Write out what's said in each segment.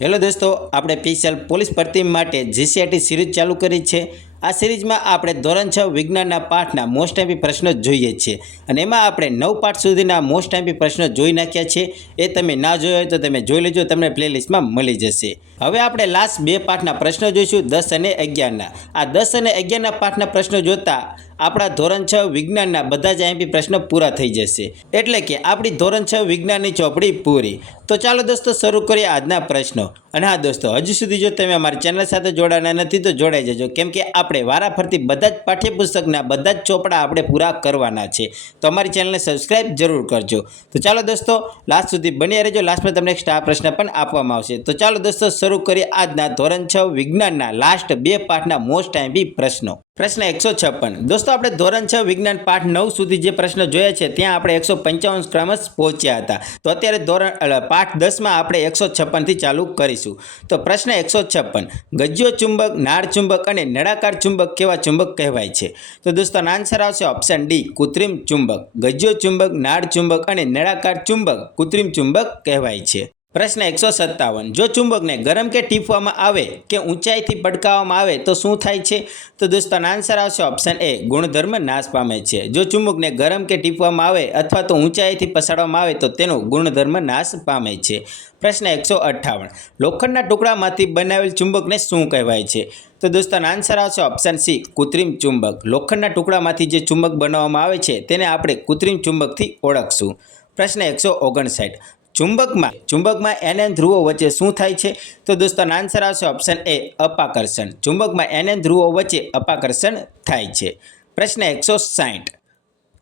Hello દોસ્તો આપણે special police ભરતી માટે જીસીઆરટી સિરીઝ ચાલુ કરી છે. આ સિરીઝમાં આપણે ધોરણ છ વિજ્ઞાનના પાઠના મોસ્ટ એમ્પી પ્રશ્નો જોઈએ છીએ. અને એમાં આપણે નવ પાઠ સુધીના મોસ્ટ એમ્પી પ્રશ્નો જોઈ નાખ્યા છે. એ તમે ના જોયો હોય તો તમે જોઈ લેજો, તમને પ્લેલિસ્ટમાં મળી જશે. હવે આપણે લાસ્ટ બે પાઠના પ્રશ્નો જોઈશું, દસ અને અગિયારના. આ દસ અને અગિયારના પાઠના પ્રશ્નો જોતા આપણા ધોરણ છ વિજ્ઞાનના બધા જ આઈપી પ્રશ્નો પૂરા થઈ જશે. એટલે કે આપણી ધોરણ છ વિજ્ઞાનની ચોપડી પૂરી. તો ચાલો દોસ્તો, શરૂ કરીએ આજના પ્રશ્નો. અને હા દોસ્તો, હજુ સુધી જો તમે અમારી ચેનલ સાથે જોડાના નથી તો જોડાઈ જજો. કેમ કે આપણે વારાફરતી બધા જ પાઠ્યપુસ્તકના બધા જ ચોપડા આપણે પૂરા કરવાના છે. તો અમારી ચેનલને સબસ્ક્રાઇબ જરૂર કરજો. તો ચાલો દોસ્તો લાસ્ટ સુધી બન્યા રહેજો. લાસ્ટમાં તમને એક સ્ટાર પ્રશ્ન પણ આપવામાં આવશે. તો ચાલો દોસ્તો, શરૂ કરીએ આજના ધોરણ છ વિજ્ઞાનના લાસ્ટ બે પાઠના મોસ્ટ ટાઈમ બી પ્રશ્નો. પ્રશ્ન એકસો છપ્પન. દોસ્તો, આપણે ધોરણ છ વિજ્ઞાન પાઠ નવ સુધી જે પ્રશ્નો જોયા છે, ત્યાં આપણે એકસો પંચાવન ક્રમશ પહોંચ્યા હતા. તો અત્યારે ધોરણ પાઠ દસમાં આપણે એકસો છપ્પનથી ચાલુ કરીશું. તો પ્રશ્ન એકસો છપ્પન. ગજ્યો ચુંબક, નાળ ચુંબક અને નળાકાર ચુંબક કેવા ચુંબક કહેવાય છે? તો દોસ્તો આન્સર આવશે ઓપ્શન ડી કૃત્રિમ ચુંબક. ગજ્યો ચુંબક, નાળ ચુંબક અને નળાકાર ચુંબક કૃત્રિમ ચુંબક કહેવાય છે. પ્રશ્ન એકસો સત્તાવન. જો ચુંબકને ગરમ કે ટીપવામાં આવે કે ઊંચાઈથી પડકાવવામાં આવે, તો શું થાય છે? તો દોસ્તો આન્સર આવશે ઓપ્શન એ ગુણધર્મ નાશ પામે છે. જો ચુંબકને ગરમ કે ટીપવામાં આવે અથવા તો ઊંચાઈથી પસાડવામાં આવે, તો તેનો ગુણધર્મ નાશ પામે છે. પ્રશ્ન એકસો અઠ્ઠાવન. લોખંડના ટુકડામાંથી બનાવેલ ચુંબકને શું કહેવાય છે? તો દોસ્તો આન્સર આવશે ઓપ્શન સી કૃત્રિમ ચુંબક. લોખંડના ટુકડામાંથી જે ચુંબક બનાવવામાં આવે છે, તેને આપણે કૃત્રિમ ચુંબકથી ઓળખશું. પ્રશ્ન એકસો ઓગણસાઠ. ચુંબકમાં ચુંબકમાં એન એન ધ્રુવો વચ્ચે શું થાય છે? તો દોસ્તો આન્સર આવશે ઓપ્શન એ અપાકર્ષણ. ચુંબકમાં એન એન ધ્રુવો વચ્ચે અપાકર્ષણ થાય છે. પ્રશ્ન એકસો સાઠ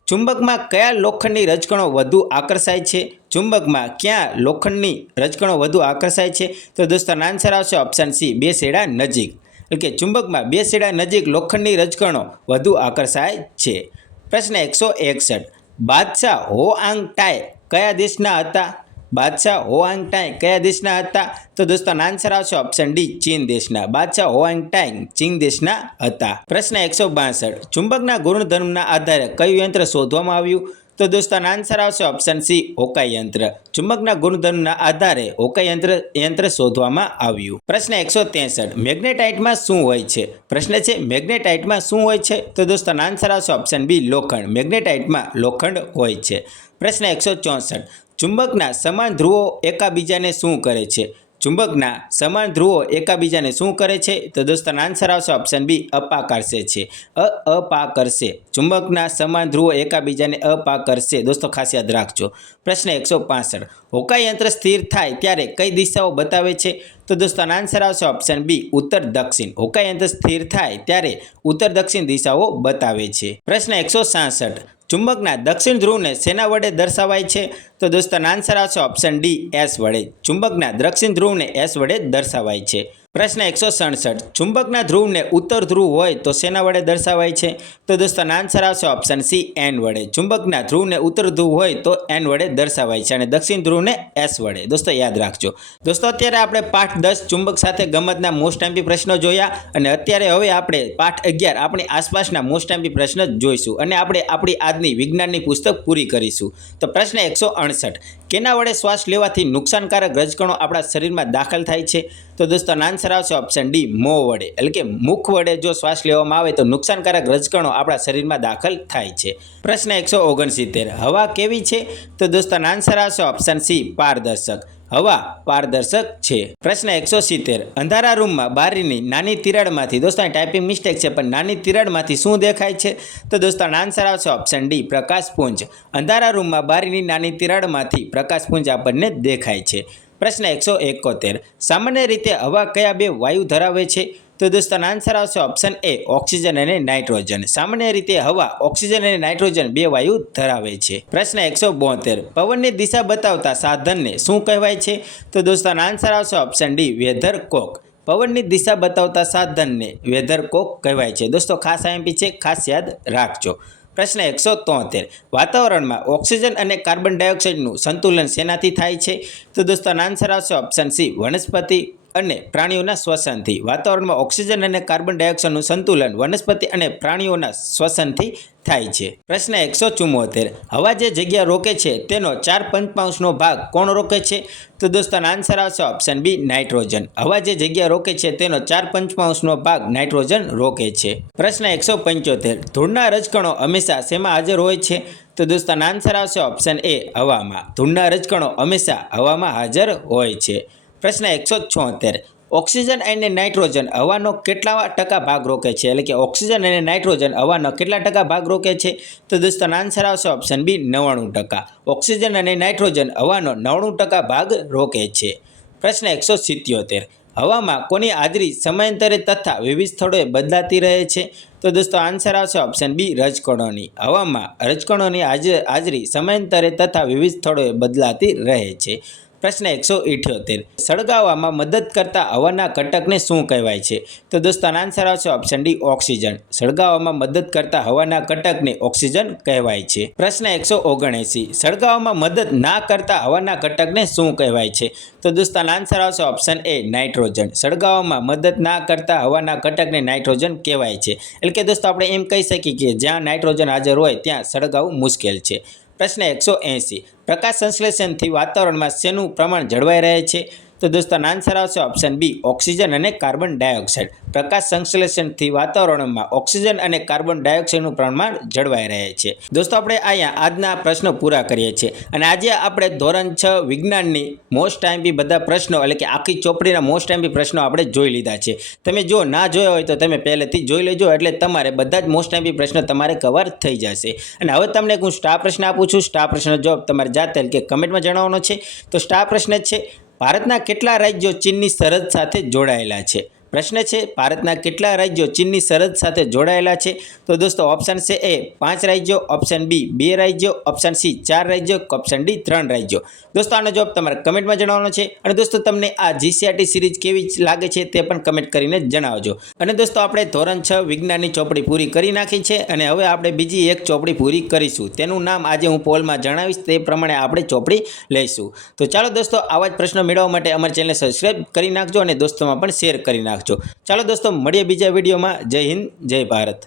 ચુંબકમાં કયા લોખંડની રજકણો વધુ આકર્ષાય છે? ચુંબકમાં ક્યાં લોખંડની રજકણો વધુ આકર્ષાય છે? તો દોસ્તો આન્સર આવશે ઓપ્શન સી બે શેડા નજીક. એટલે કે ચુંબકમાં બે શેડા નજીક લોખંડની રજકણો વધુ આકર્ષાય છે. પ્રશ્ન એકસો એકસઠ. બાદશાહ હો આંગ ટાય કયા દેશના હતા? બાદશાહ હોવાંગ ટાઈ કયા દેશના હતા? તો દોસ્તો આન્સર આવશે ઓપ્શન ડી ચીન દેશના. બાદશાહ હોઆંગ ટાઈંગ ચીન દેશના હતા. પ્રશ્ન એકસો બાસઠ. ચુંબકના ગુણધર્મના આધારે કયું યંત્ર શોધવામાં આવ્યું? તો દોસ્તો આન્સર આવશે ઓપ્શન સી હોકા યંત્ર. ચુંબકના ગુણધર્મના આધારે હોકા યંત્ર યંત્ર શોધવામાં આવ્યું. પ્રશ્ન એકસો ત્રેસઠ. મેગ્નેટાઇટમાં શું હોય છે? પ્રશ્ન છે, મેગ્નેટાઇટમાં શું હોય છે? તો દોસ્તો આન્સર આવશે ઓપ્શન બી લોખંડ. મેગ્નેટાઇટમાં લોખંડ હોય છે. પ્રશ્ન એકસો ચોસઠ. ચુંબકના સમાન ધ્રુવો એકાબીજાને શું કરે છે? ચુંબકના સમાન ધ્રુવો એકાબીજાને શું કરે છે? તો દોસ્તો આન્સર આવશે ઓપ્શન બી અપાકર્ષે છે. અ, અપાકર્ષે. ચુંબકના સમાન ધ્રુવો એકાબીજાને અપાકર્ષે. દોસ્તો, ખાસ યાદ રાખજો. પ્રશ્ન એકસો પાસઠ. હોકાઈ યંત્ર સ્થિર થાય ત્યારે કઈ દિશાઓ બતાવે છે? તો દોસ્તો આન્સર આવશે ઓપ્શન બી ઉત્તર દક્ષિણ. હોકાઈ યંત્ર સ્થિર થાય ત્યારે ઉત્તર દક્ષિણ દિશાઓ બતાવે છે. પ્રશ્ન એકસો સાસઠ. ચુંબકના દક્ષિણ ધ્રુવને સેના વડે દર્શાવાય છે. તો દોસ્તોનો આન્સર આવશે ઓપ્શન ડી એસ વડે. ચુંબકના દક્ષિણ ધ્રુવને એસ વડે દર્શાવાય છે. પ્રશ્ન એકસો સડસઠ. ચુંબકના ધ્રુવને ઉત્તર ધ્રુવ હોય તો શેના વડે દર્શાવાય છે? તો દોસ્તો આન્સર આવશે ઓપ્શન સી એન વડે. ચુંબકના ધ્રુવને ઉત્તર ધ્રુવ હોય તો એન વડે દર્શાવાય છે અને દક્ષિણ ધ્રુવને એસ વડે. દોસ્તો, યાદ રાખજો. દોસ્તો, અત્યારે આપણે પાઠ દસ ચુંબક સાથે ગમતના મોસ્ટ એમ્પી પ્રશ્નો જોયા અને અત્યારે હવે આપણે પાઠ અગિયાર આપણી આસપાસના મોસ્ટ એમ્પી પ્રશ્ન જોઈશું અને આપણે આપણી આજની વિજ્ઞાનની પુસ્તક પૂરી કરીશું. તો પ્રશ્ન એકસો અડસઠ. કેના વડે શ્વાસ લેવાથી નુકસાનકારક રજકણો આપણા શરીરમાં દાખલ થાય છે? તો દોસ્તો આન્સર આવશે ઓપ્શન ડી મો વડે. એટલે કે મુખ વડે જો શ્વાસ લેવામાં આવે તો નુકસાનકારક રજકણો આપણા શરીરમાં દાખલ થાય છે. પ્રશ્ન એકસો ઓગણસિત્તેર, હવા કેવી છે? તો દોસ્તો આન્સર આવશે ઓપ્શન સી પારદર્શક. હવા પારદર્શક છે. પ્રશ્ન એકસો સિત્તેર, અંધારા રૂમમાં બારીની નાની તિરાડમાંથી, દોસ્તો ટાઈપિંગ મિસ્ટેક છે, પણ નાની તિરાડમાંથી શું દેખાય છે? તો દોસ્તો આન્સર આવશે ઓપ્શન ડી પ્રકાશપુંજ અંધારા રૂમમાં બારીની નાની તિરાડમાંથી પ્રકાશપુંજ આપણને દેખાય છે. પ્રશ્ન એકસો એકોતેર. સામાન્ય રીતે હવા કયા બે વાયુ ધરાવે છે? તો દોસ્તો આન્સર આવશે ઓપ્શન એ ઓક્સિજન અને નાઇટ્રોજન. સામાન્ય રીતે હવા, ઓક્સિજન અને નાઇટ્રોજન બે વાયુ ધરાવે છે. પ્રશ્ન એકસો બોતેર. પવનની દિશા બતાવતા સાધનને શું કહેવાય છે? તો દોસ્તો આન્સર આવશે ઓપ્શન ડી વેધર કોક પવનની દિશા બતાવતા સાધનને વેધર કોક કહેવાય છે. દોસ્તો ખાસ આઈએમપી છે, ખાસ યાદ રાખજો. પ્રશ્ન એકસો તોતેર. વાતાવરણમાં ઓક્સિજન અને કાર્બન ડાયોક્સાઇડનું સંતુલન શેનાથી થાય છે? તો દોસ્તો, આન્સર આવશે ઓપ્શન સી, વનસ્પતિ અને પ્રાણીઓના શ્વસનથી. વાતાવરણમાં ઓક્સિજન અને કાર્બન ડાયોક્સાઇડનું સંતુલન વનસ્પતિ અને પ્રાણીઓના શ્વસનથી થાય છે. પ્રશ્ન એકસો ચુમ્મોતેર. હવા જે જગ્યા રોકે છે તેનો ચાર પંચમાંશનો ભાગ કોણ રોકે છે? તો દોસ્તોનો આન્સર આવશે ઓપ્શન બી નાઇટ્રોજન હવા જે જગ્યા રોકે છે તેનો ચાર પંચમાંશનો ભાગ નાઇટ્રોજન રોકે છે. પ્રશ્ન એકસો પંચોતેર. ધૂળના રજકણો હંમેશા શેમાં હાજર હોય છે? તો દોસ્તોનો આન્સર આવશે ઓપ્શન એ હવામાં. ધૂળના રજકણો હંમેશા હવામાં હાજર હોય છે. પ્રશ્ન એકસો છોતેર. ઓક્સિજન અને નાઇટ્રોજન હવાનો કેટલા ટકા ભાગ રોકે છે? એટલે કે ઓક્સિજન અને નાઇટ્રોજન હવાનો કેટલા ટકા ભાગ રોકે છે? તો દોસ્તોનો આન્સર આવશે ઓપ્શન બી નવ્વાણું ટકા. ઓક્સિજન અને નાઇટ્રોજન હવાનો નવ્વાણું ટકા ભાગ રોકે છે. પ્રશ્ન એકસો સિત્યોતેર. હવામાં કોની હાજરી સમયાંતરે તથા વિવિધ સ્થળોએ બદલાતી રહે છે? તો દોસ્તો આન્સર આવશે ઓપ્શન બી રજકણોની. હવામાં રજકણોની હાજ- હાજરી સમયાંતરે તથા વિવિધ સ્થળોએ બદલાતી રહે છે. પ્રશ્ન એકસો ઇઠ્યોતેર સળગાવવામાં મદદ કરતા હવાના ઘટકને શું કહેવાય છે? તો દોસ્તો આન્સર આવશે ઓપ્શન ડી ઓક્સિજન. સળગાવવામાં મદદ કરતા હવાના ઘટકને ઓક્સિજન કહેવાય છે. પ્રશ્ન એકસો ઓગણએંસી. સળગાવવામાં મદદ ના કરતા હવાના ઘટકને શું કહેવાય છે? તો દોસ્તો આન્સર આવશે ઓપ્શન એ નાઇટ્રોજન. સળગાવવામાં મદદ ના કરતા હવાના ઘટકને નાઇટ્રોજન કહેવાય છે. એટલે કે દોસ્તો આપણે એમ કહી શકીએ કે જ્યાં નાઇટ્રોજન હાજર હોય ત્યાં સળગાવવું મુશ્કેલ છે. પ્રશ્ન એકસો એંસી પ્રકાશ સંશ્લેષણથી વાતાવરણમાં શેનું પ્રમાણ જળવાઈ રહે છે? તો દોસ્તો આન્સર આવશે ઓપ્શન બી ઓક્સિજન અને કાર્બન ડાયોક્સાઇડ પ્રકાશ સંશ્લેષણથી વાતાવરણમાં ઓક્સિજન અને કાર્બન ડાયોક્સાઇડનું પ્રમાણ જળવાઈ રહે છે. દોસ્તો, આપણે અહીંયા આજના પ્રશ્નો પૂરા કરીએ છીએ. અને આજે આપણે ધોરણ છ વિજ્ઞાનની મોસ્ટ ટાઈમ બી બધા પ્રશ્નો, એટલે કે આખી ચોપડીના મોસ્ટ ટાઈમ બી પ્રશ્નો આપણે જોઈ લીધા છે. તમે જો ના જોયા હોય તો તમે પહેલેથી જોઈ લેજો, એટલે તમારે બધા જ મોસ્ટ ટાઈમ બી પ્રશ્નો તમારે કવર થઈ જશે. અને હવે તમને હું સ્ટાર પ્રશ્ન આપું છું. સ્ટાર પ્રશ્નનો જવાબ તમારે જાતે કે કમેન્ટમાં જણાવવાનો છે. તો સ્ટાર પ્રશ્ન છે ભારતના કેટલા રાજ્યો ચીનની સરહદ સાથે જોડાયેલા છે? પ્રશ્ન છે, ભારતના કેટલા રાજ્યો ચીનની સરહદ સાથે જોડાયેલા છે? તો દોસ્તો ઓપ્શન છે એ પાંચ રાજ્યો ઓપ્શન બી બે રાજ્યો ઓપ્શન સી ચાર રાજ્યો ઓપ્શન ડી ત્રણ રાજ્યો. દોસ્તો, આનો જવાબ તમારે કમેન્ટમાં જણાવવાનો છે. અને દોસ્તો, તમને આ જીસીઆરટી સિરીઝ કેવી લાગે છે તે પણ કમેન્ટ કરીને જણાવજો. અને દોસ્તો, આપણે ધોરણ છ વિજ્ઞાનની ચોપડી પૂરી કરી નાખી છે અને હવે આપણે બીજી એક ચોપડી પૂરી કરીશું. તેનું નામ આજે હું પોલમાં જણાવીશ. તે પ્રમાણે આપણે ચોપડી લઈશું. તો ચાલો દોસ્તો, આવા જ પ્રશ્નો મેળવવા માટે અમારી ચેનલને સબસ્ક્રાઈબ કરી નાખજો અને દોસ્તોમાં પણ શેર કરી નાખજો. ચાલો દોસ્તો મળીએ બીજા વિડીયોમાં. જય હિન્દ જય ભારત.